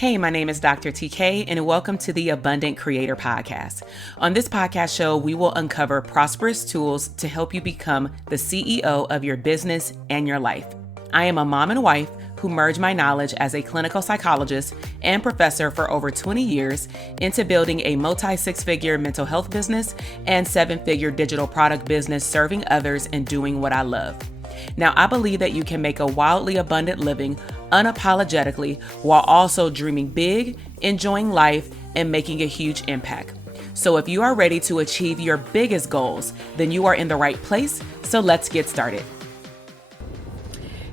Hey, my name is Dr. TK, and welcome to the Abundant Creator Podcast. On this podcast show, we will uncover prosperous tools to help you become the CEO of your business and your life. I am a mom and wife who merged my knowledge as a clinical psychologist and professor for over 20 years into building a multi-six-figure mental health business and seven-figure digital product business serving others and doing what I love. Now, I believe that you can make a wildly abundant living unapologetically while also dreaming big, enjoying life, and making a huge impact. So if you are ready to achieve your biggest goals, then you are in the right place. So let's get started.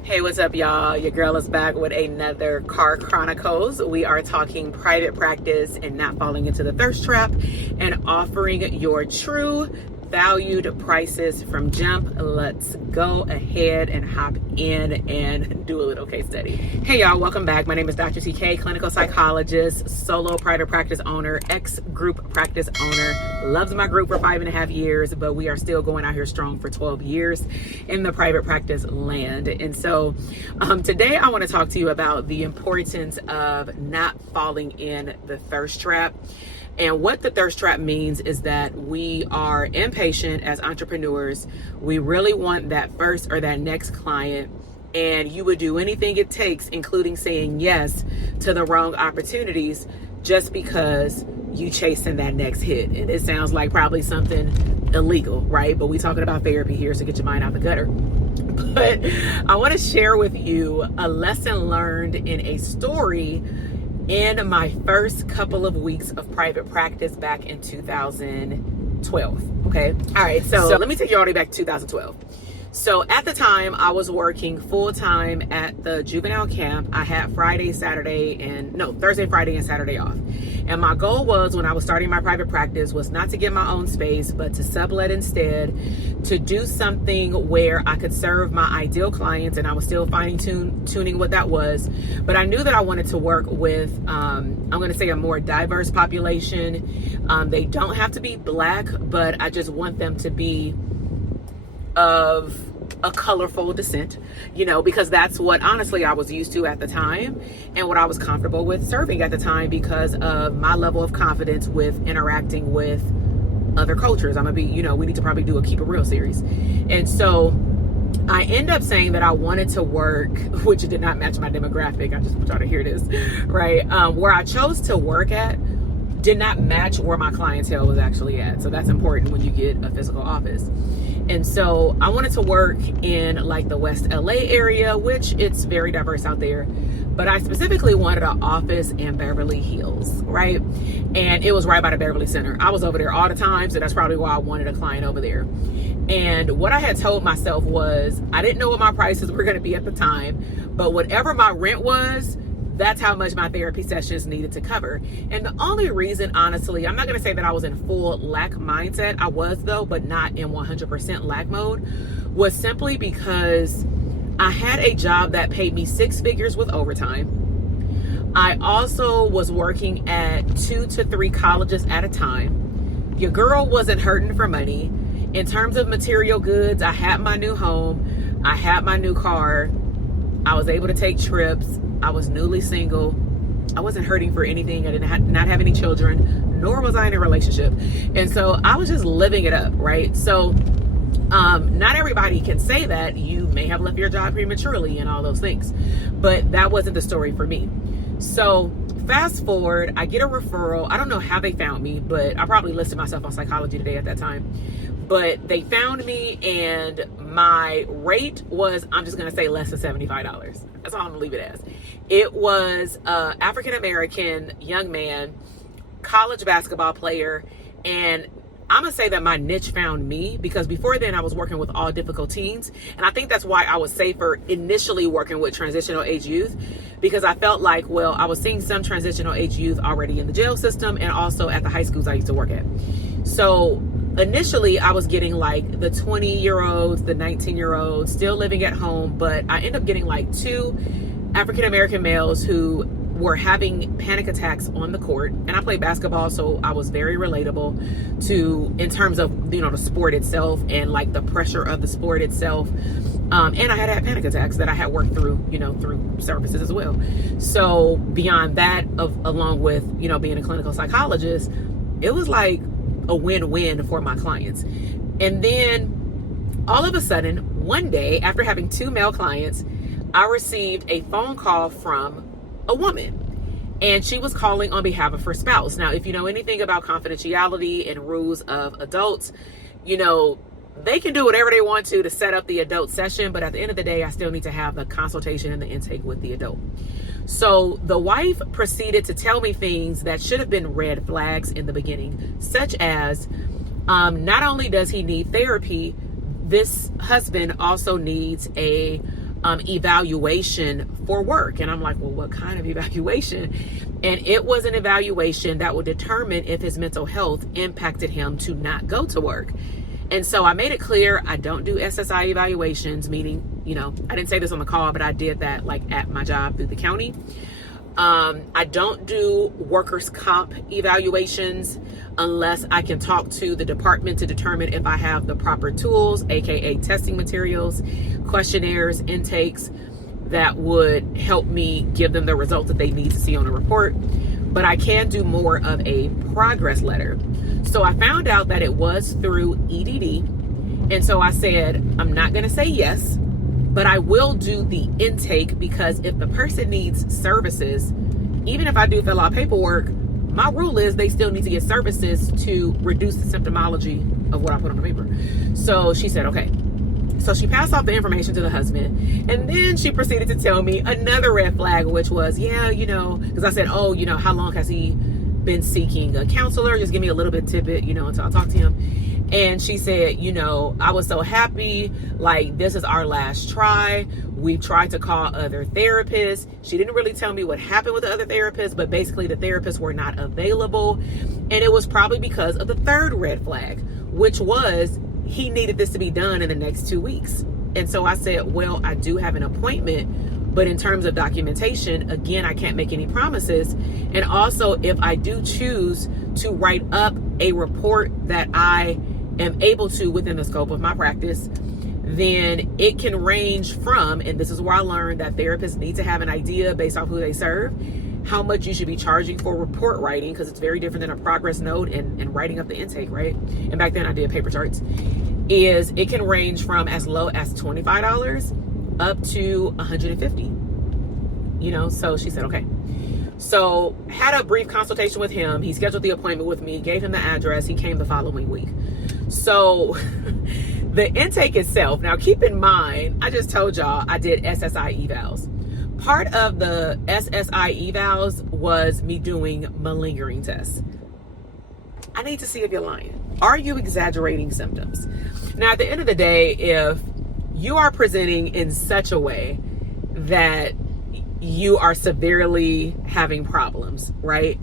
Hey, what's up, y'all? Your girl is back with another Car Chronicles. We are talking private practice and not falling into the thirst trap and offering your true valued prices from jump. Let's go ahead and hop in and do a little case study. Hey y'all, welcome back. My name is Dr. TK, clinical psychologist, solo private practice owner, ex-group practice owner. Loves my group for 5.5 years, but we are still going out here strong for 12 years in the private practice land. And so today I want to talk to you about the importance of not falling in the thirst trap. And what the thirst trap means is that we are impatient as entrepreneurs. We really want that first or that next client, and you would do anything it takes, including saying yes to the wrong opportunities just because you chasing that next hit. And it sounds like probably something illegal, right? But we're talking about therapy here, so get your mind out the gutter. But I want to share with you a lesson learned in a story in my first couple of weeks of private practice back in 2012. Okay. All right. So let me take you all the way back to 2012. So at the time I was working full time at the juvenile camp. I had Thursday, Friday, and Saturday off. And my goal was, when I was starting my private practice, was not to get my own space, but to sublet instead, to do something where I could serve my ideal clients. And I was still fine tuning what that was. But I knew that I wanted to work with, I'm going to say, a more diverse population. They don't have to be Black, but I just want them to be of a colorful descent, because that's what honestly I was used to at the time and what I was comfortable with serving at the time because of my level of confidence with interacting with other cultures. we need to probably do a Keep It Real series. And so I end up saying that I wanted to work, which did not match my demographic. I just want y'all to hear this, right? Where I chose to work at did not match where my clientele was actually at. So that's important when you get a physical office. And so I wanted to work in like the West LA area, which it's very diverse out there. But I specifically wanted an office in Beverly Hills, right? And it was right by the Beverly Center. I was over there all the time, so that's probably why I wanted a client over there. And what I had told myself was, I didn't know what my prices were going to be at the time, but whatever my rent was, that's how much my therapy sessions needed to cover. And the only reason, honestly, I'm not going to say that I was in full lack mindset. I was, though, but not in 100% lack mode, was simply because I had a job that paid me 6 figures with overtime. I also was working at 2 to 3 colleges at a time. Your girl wasn't hurting for money. In terms of material goods, I had my new home. I had my new car. I was able to take trips. I was newly single. I wasn't hurting for anything. I did not have any children, nor was I in a relationship. And so I was just living it up, right? So not everybody can say that. You may have left your job prematurely and all those things, but that wasn't the story for me. So fast forward, I get a referral. I don't know how they found me, but I probably listed myself on Psychology Today at that time. But they found me, and my rate was, I'm just going to say, less than $75. That's all I'm going to leave it as. It was an African-American young man, college basketball player, and I'm going to say that my niche found me, because before then I was working with all difficult teens. And I think that's why I was safer initially working with transitional age youth, because I felt like, well, I was seeing some transitional age youth already in the jail system and also at the high schools I used to work at. So initially I was getting like the 20-year-olds, the 19-year-olds still living at home, but I ended up getting like 2 African-American males who were having panic attacks on the court. And I played basketball, so I was very relatable to, in terms of, the sport itself and like the pressure of the sport itself. And I had panic attacks that I had worked through, through services as well. So beyond that, along with, being a clinical psychologist, it was like a win-win for my clients. And then all of a sudden, one day, after having 2 male clients, I received a phone call from a woman. And she was calling on behalf of her spouse. Now, if you know anything about confidentiality and rules of adults, they can do whatever they want to set up the adult session. But at the end of the day, I still need to have the consultation and the intake with the adult. So the wife proceeded to tell me things that should have been red flags in the beginning, such as not only does he need therapy, this husband also needs a evaluation for work. And I'm like, well, what kind of evaluation? And it was an evaluation that would determine if his mental health impacted him to not go to work. And so I made it clear I don't do SSI evaluations, meaning, I didn't say this on the call, but I did that like at my job through the county. I don't do workers' comp evaluations unless I can talk to the department to determine if I have the proper tools, aka testing materials, questionnaires, intakes that would help me give them the results that they need to see on a report. But I can do more of a progress letter. So I found out that it was through EDD. And so I said, I'm not going to say yes, but I will do the intake, because if the person needs services, even if I do fill out paperwork, my rule is they still need to get services to reduce the symptomology of what I put on the paper. So she said, okay. So she passed off the information to the husband, and then she proceeded to tell me another red flag, which was, because I said, how long has he been seeking a counselor? Just give me a little bit of tidbit, until I talk to him. And she said, I was so happy, like, this is our last try. We've tried to call other therapists. She didn't really tell me what happened with the other therapists, but basically the therapists were not available. And it was probably because of the third red flag, which was he needed this to be done in the next 2 weeks. And so I said, well, I do have an appointment, but in terms of documentation, again, I can't make any promises. And also, if I do choose to write up a report that I am able to within the scope of my practice, then it can range from, and this is where I learned that therapists need to have an idea based off who they serve, how much you should be charging for report writing, because it's very different than a progress note and writing up the intake, right? And back then I did paper charts. It can range from as low as $25 up to $150. So she said, okay. So had a brief consultation with him. He scheduled the appointment with me, gave him the address. He came the following week. So the intake itself, now keep in mind, I just told y'all I did SSI evals. Part of the SSI evals was me doing malingering tests. I need to see if you're lying. Are you exaggerating symptoms? Now, at the end of the day, if you are presenting in such a way that you are severely having problems, right?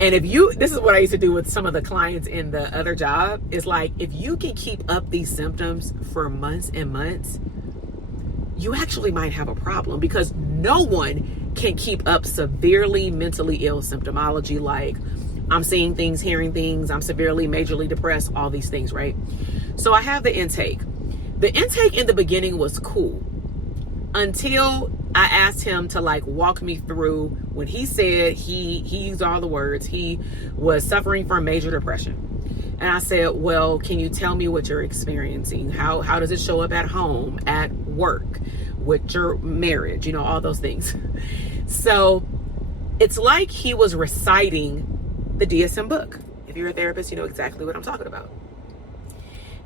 And this is what I used to do with some of the clients in the other job, is like, if you can keep up these symptoms for months and months, you actually might have a problem, because no one can keep up severely mentally ill symptomology, like I'm seeing things, hearing things, I'm severely, majorly depressed, all these things, right? So I have the intake. The intake in the beginning was cool until I asked him to walk me through when he said he used all the words, he was suffering from major depression. And I said, well, can you tell me what you're experiencing? How does it show up at home, at work, with your marriage, all those things. So it's like he was reciting the DSM book. If you're a therapist, you know exactly what I'm talking about.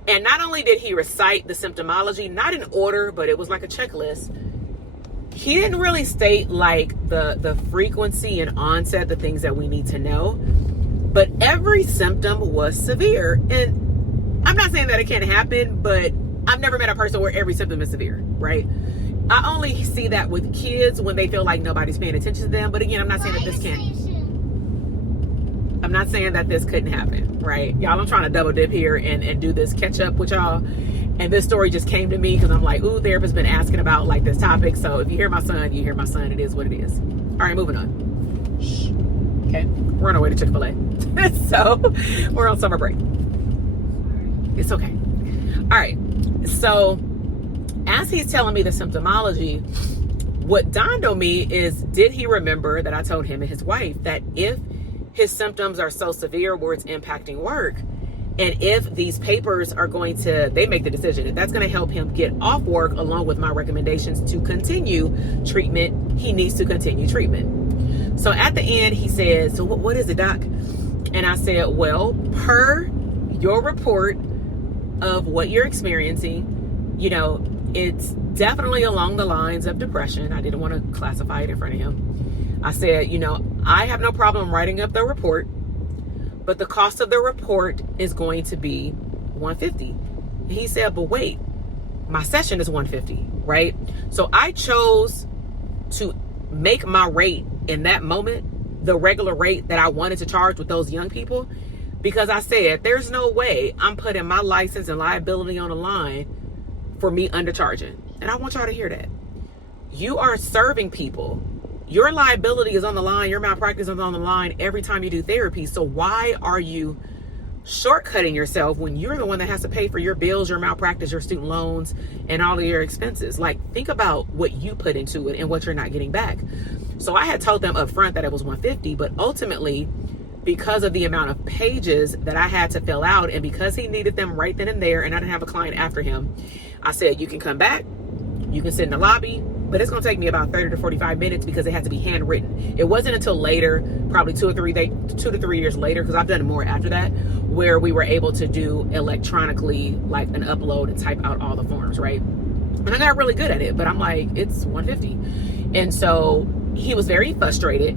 And not only did he recite the symptomology, not in order, but it was like a checklist. He didn't really state the frequency and onset, the things that we need to know, but every symptom was severe. And I'm not saying that it can't happen, but I've never met a person where every symptom is severe, right? I only see that with kids when they feel like nobody's paying attention to them. But again, I'm not saying that this couldn't happen, right? Y'all, I'm trying to double dip here and do this catch up with y'all. And this story just came to me because I'm like, ooh, therapist's been asking about this topic. So if you hear my son, you hear my son. It is what it is. All right, moving on. Shh. Okay, we're on our way to Chick-fil-A. So we're on summer break. It's okay. All right. So as he's telling me the symptomology, what dawned on me is, did he remember that I told him and his wife that if his symptoms are so severe where it's impacting work, and if these papers are going to, they make the decision, if that's going to help him get off work along with my recommendations to continue treatment, he needs to continue treatment. So at the end, he said, so what is it, doc? And I said, well, per your report of what you're experiencing, you know, it's definitely along the lines of depression. I didn't want to classify it in front of him. I said, you know, I have no problem writing up the report, but the cost of the report is going to be $150. He said, but wait, my session is $150, right? So I chose to make my rate in that moment the regular rate that I wanted to charge with those young people, because I said, there's no way I'm putting my license and liability on the line for me undercharging. And I want y'all to hear that. You are serving people. Your liability is on the line. Your malpractice is on the line every time you do therapy. So why are you shortcutting yourself when you're the one that has to pay for your bills, your malpractice, your student loans, and all of your expenses? Like, think about what you put into it and what you're not getting back. So I had told them up front that it was $150, but ultimately, because of the amount of pages that I had to fill out, and because he needed them right then and there, and I didn't have a client after him, I said, you can come back, you can sit in the lobby, but it's going to take me about 30 to 45 minutes because it had to be handwritten. It wasn't until later, probably 2 to 3 years later, because I've done more after that, where we were able to do electronically, like an upload and type out all the forms, right? And I got really good at it, but I'm like, it's $150. And so he was very frustrated.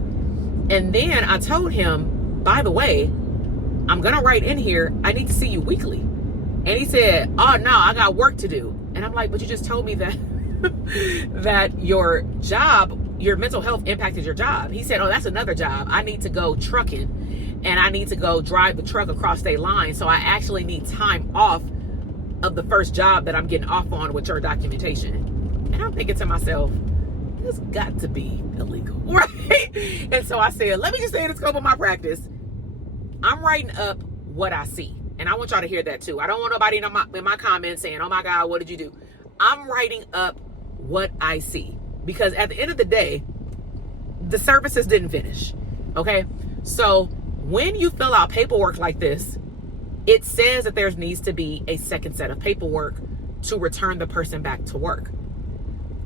And then I told him, by the way, I'm going to write in here, I need to see you weekly. And he said, oh no, I got work to do. And I'm like, but you just told me that that your job, your mental health impacted your job. He said, oh, that's another job. I need to go trucking and I need to go drive the truck across state lines. So I actually need time off of the first job that I'm getting off on with your documentation. And I'm thinking to myself, this got to be illegal, right? And so I said, let me just stay in the scope of my practice. I'm writing up what I see. And I want y'all to hear that too. I don't want nobody in my comments saying, oh my God, what did you do? I'm writing up what I see, because at the end of the day, the services didn't finish. Okay. So when you fill out paperwork like this, it says that there needs to be a second set of paperwork to return the person back to work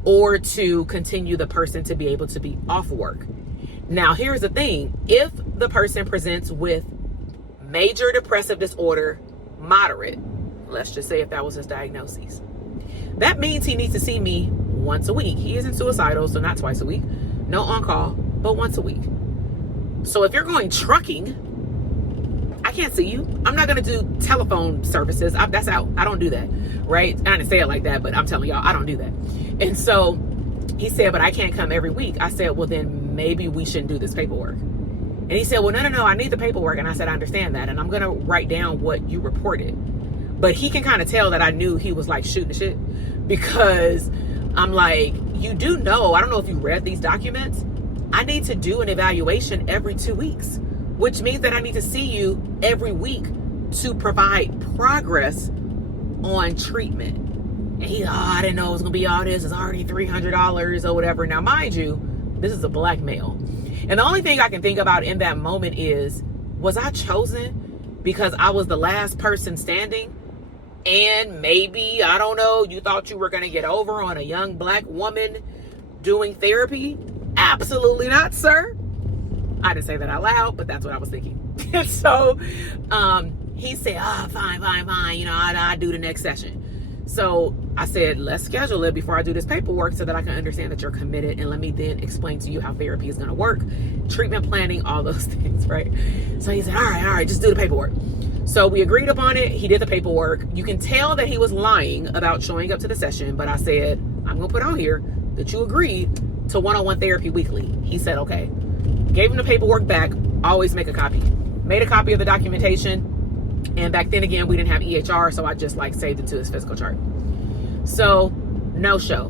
or to continue the person to be able to be off work. Now, here's the thing. If the person presents with major depressive disorder, moderate, let's just say if that was his diagnosis, that means he needs to see me once a week. He isn't suicidal, so not twice a week. No on-call, but once a week. So if you're going trucking, I can't see you. I'm not going to do telephone services. That's out. I don't do that, right? I didn't say it like that, but I'm telling y'all, I don't do that. And so he said, but I can't come every week. I said, well, then maybe we shouldn't do this paperwork. And he said, well, no, I need the paperwork. And I said, I understand that. And I'm going to write down what you reported. But he can kind of tell that I knew he was like shooting the shit, because I'm like, you do know, I don't know if you read these documents, I need to do an evaluation every 2 weeks, which means that I need to see you every week to provide progress on treatment. And he, I didn't know it was going to be all this. It's already $300 or whatever. Now, mind you, this is a black male. And the only thing I can think about in that moment is, was I chosen because I was the last person standing? And maybe, I don't know, you thought you were going to get over on a young black woman doing therapy? Absolutely not, sir. I didn't say that out loud, but that's what I was thinking. And so he said, fine. You know, I'll do the next session. So I said, let's schedule it before I do this paperwork so that I can understand that you're committed. And let me then explain to you how therapy is going to work, treatment planning, all those things, right? So he said, all right, just do the paperwork. So we agreed upon it. He did the paperwork. You can tell that he was lying about showing up to the session, but I said, I'm going to put on here that you agreed to one-on-one therapy weekly. He said, okay. Gave him the paperwork back. Always make a copy. Made a copy of the documentation. And back then again, we didn't have EHR, so I just like saved it to his physical chart. So no show,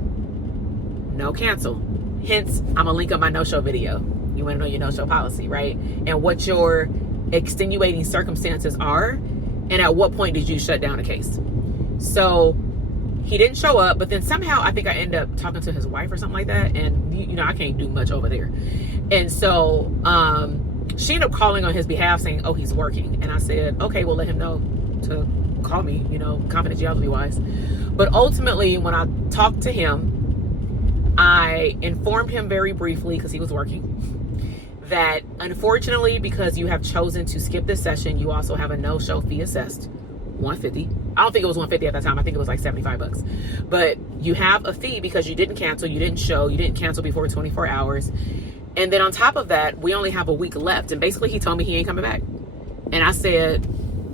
no cancel. Hence, I'm gonna link up my no-show video. You want to know your no-show policy, right? And what your extenuating circumstances are, and at what point did you shut down a case. So He didn't show up, but then somehow I think I ended up talking to his wife or something like that. And, I can't do much over there. And so she ended up calling on his behalf saying, oh, he's working. And I said, okay, well, let him know to call me, confidentiality wise. But ultimately, when I talked to him, I informed him very briefly, because he was working, that unfortunately, because you have chosen to skip this session, you also have a no-show fee assessed, $150. I don't think it was $150 at that time. I think it was like $75. But you have a fee because you didn't cancel, you didn't show, you didn't cancel before 24 hours. And then on top of that, we only have a week left. And basically he told me he ain't coming back. And I said,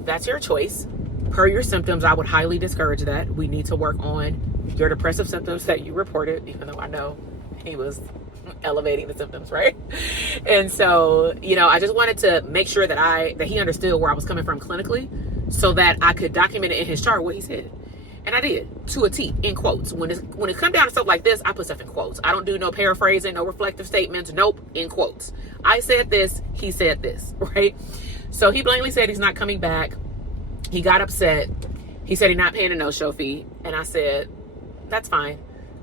that's your choice. Per your symptoms, I would highly discourage that. We need to work on your depressive symptoms that you reported, even though I know he was elevating the symptoms, right? And so, I just wanted to make sure that he understood where I was coming from clinically, so that I could document it in his chart what he said. And I did, to a T, in quotes. When it comes down to stuff like this, I put stuff in quotes. I don't do no paraphrasing, no reflective statements. Nope, in quotes. I said this, he said this, right? So he blatantly said he's not coming back. He got upset. He said he's not paying a no-show fee. And I said, that's fine.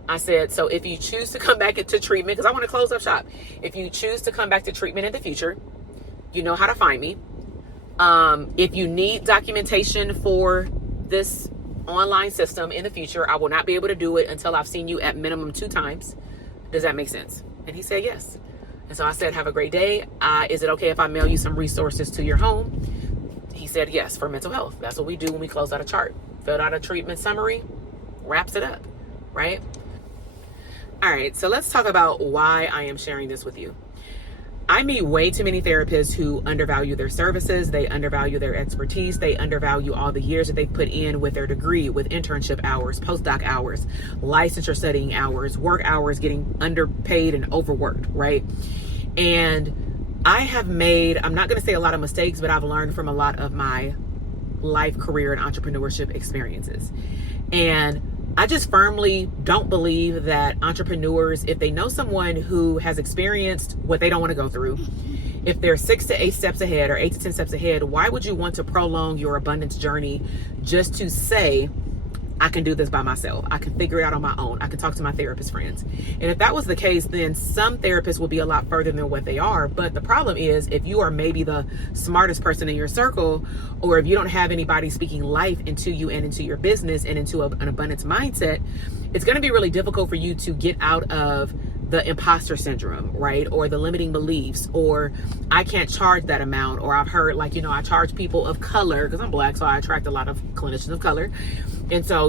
I said, so if you choose to come back into treatment, because I want to close up shop. If you choose to come back to treatment in the future, you know how to find me. If you need documentation for this online system in the future, I will not be able to do it until I've seen you at minimum 2 times. Does that make sense? And he said yes. And so I said, have a great day. Is it okay if I mail you some resources to your home? He said yes, for mental health. That's what we do when we close out a chart. Filled out a treatment summary, wraps it up, right? All right, so let's talk about why I am sharing this with you. I meet way too many therapists who undervalue their services. They undervalue their expertise. They undervalue all the years that they've put in with their degree, with internship hours, postdoc hours, licensure studying hours, work hours, getting underpaid and overworked, right? And I have made, I'm not going to say a lot of mistakes, but I've learned from a lot of my life, career, and entrepreneurship experiences. And I just firmly don't believe that entrepreneurs, if they know someone who has experienced what they don't want to go through, if they're 6 to 8 steps ahead or 8 to 10 steps ahead, why would you want to prolong your abundance journey just to say, I can do this by myself. I can figure it out on my own. I can talk to my therapist friends. And if that was the case, then some therapists will be a lot further than what they are. But the problem is, if you are maybe the smartest person in your circle, or if you don't have anybody speaking life into you and into your business and into an abundance mindset, it's going to be really difficult for you to get out of the imposter syndrome, right? Or the limiting beliefs, or I can't charge that amount. Or I've heard I charge people of color because I'm Black, so I attract a lot of clinicians of color. And so,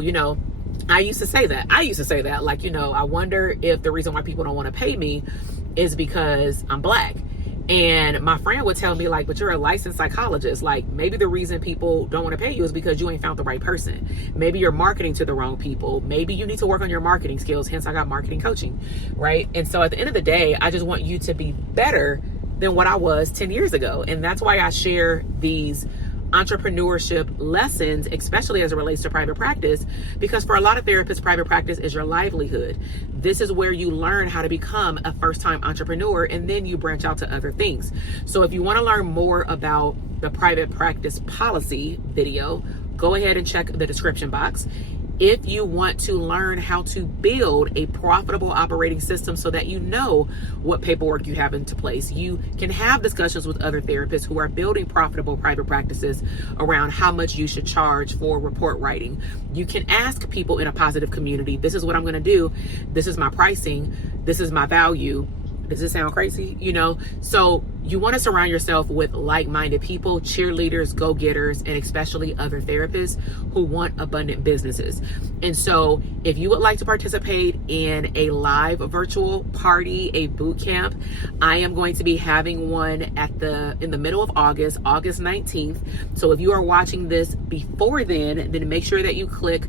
I used to say that. I wonder if the reason why people don't want to pay me is because I'm Black. And my friend would tell me but you're a licensed psychologist. Maybe the reason people don't want to pay you is because you ain't found the right person. Maybe you're marketing to the wrong people. Maybe you need to work on your marketing skills. Hence, I got marketing coaching, right? And so at the end of the day, I just want you to be better than what I was 10 years ago. And that's why I share these entrepreneurship lessons, especially as it relates to private practice, because for a lot of therapists, private practice is your livelihood. This is where you learn how to become a first-time entrepreneur, and then you branch out to other things. So if you want to learn more about the private practice policy video, go ahead and check the description box. If you want to learn how to build a profitable operating system so that you know what paperwork you have into place, you can have discussions with other therapists who are building profitable private practices around how much you should charge for report writing. You can ask people in a positive community, this is what I'm going to do. This is my pricing. This is my value. Does it sound crazy? So you want to surround yourself with like-minded people, cheerleaders, go-getters, and especially other therapists who want abundant businesses. And so if you would like to participate in a live virtual party, a boot camp, I am going to be having one in the middle of August 19th. So if you are watching this before then make sure that you click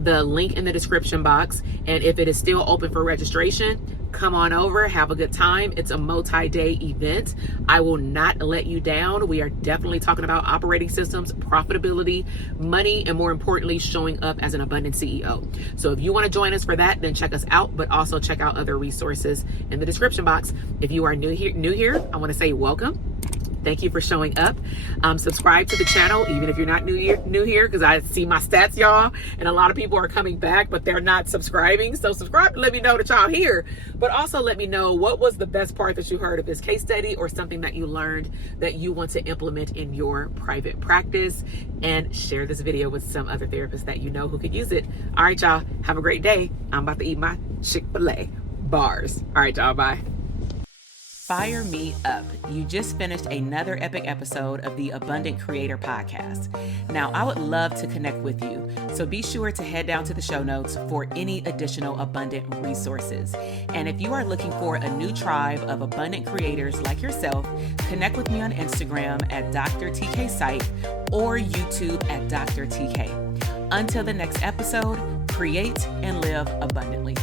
the link in the description box. And if it is still open for registration, come on over, have a good time. It's a multi-day event. I will not let you down. We are definitely talking about operating systems, profitability, money, and more importantly, showing up as an abundant CEO. So if you want to join us for that, then check us out, but also check out other resources in the description box. If you are new here, I want to say welcome. Thank you for showing up. Subscribe to the channel, even if you're not new here, because I see my stats, y'all, and a lot of people are coming back, but they're not subscribing. So subscribe to let me know that y'all here, but also let me know what was the best part that you heard of this case study or something that you learned that you want to implement in your private practice, and share this video with some other therapists that you know who could use it. All right, y'all, have a great day. I'm about to eat my Chick-fil-A bars. All right, y'all, bye. Fire me up. You just finished another epic episode of the Abundant Creator Podcast. Now, I would love to connect with you, so be sure to head down to the show notes for any additional abundant resources. And if you are looking for a new tribe of abundant creators like yourself, connect with me on Instagram at Dr. TK Site or YouTube at Dr. TK. Until the next episode, create and live abundantly.